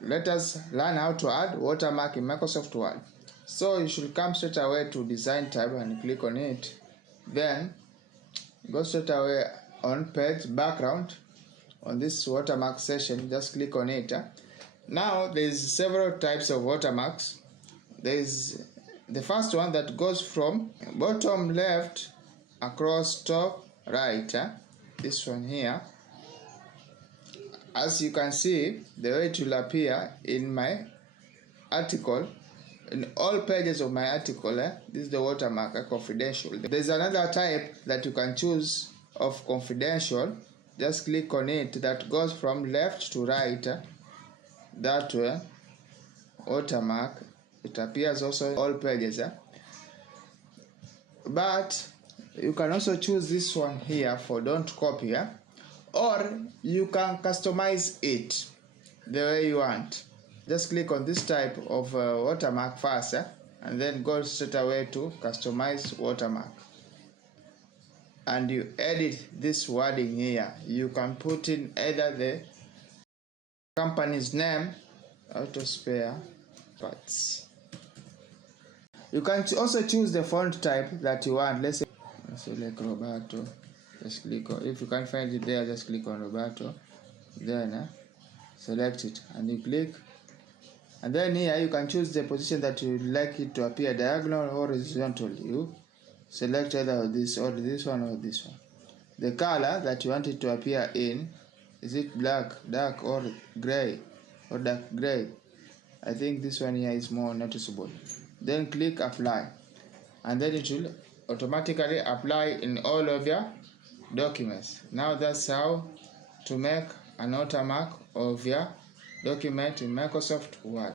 let us learn how to add watermark in Microsoft Word. So you should come straight away to Design tab and click on it. Then go straight away on Page Background. On this watermark section, just click on it. Now there is several types of watermarks. There is the first one that goes from bottom left across top right. This one here. As you can see, the way it will appear in my article, in all pages of my article, this is the watermark, confidential. There's another type that you can choose of confidential. Just click on it, that goes from left to right. That way, watermark, it appears also in all pages. But you can also choose this one here for don't copy, or you can customize it the way you want. Just click on this type of watermark first, and then go straight away to customize watermark, and you edit this wording here. You can put in either the company's name, auto spare parts. You can also choose the font type that you want. Let's say select Roberto. Just click on, if you can't find it there, just click on Roberto, then select it and you click, and then here you can choose the position that you would like it to appear, diagonal or horizontal. You select either this or this one or this one. The color that you want it to appear in, is it black, dark, or gray, or dark gray? I think this one here is more noticeable. Then click apply, and then it will automatically apply in all of your documents. Now that's how to make an watermark of your document in Microsoft Word.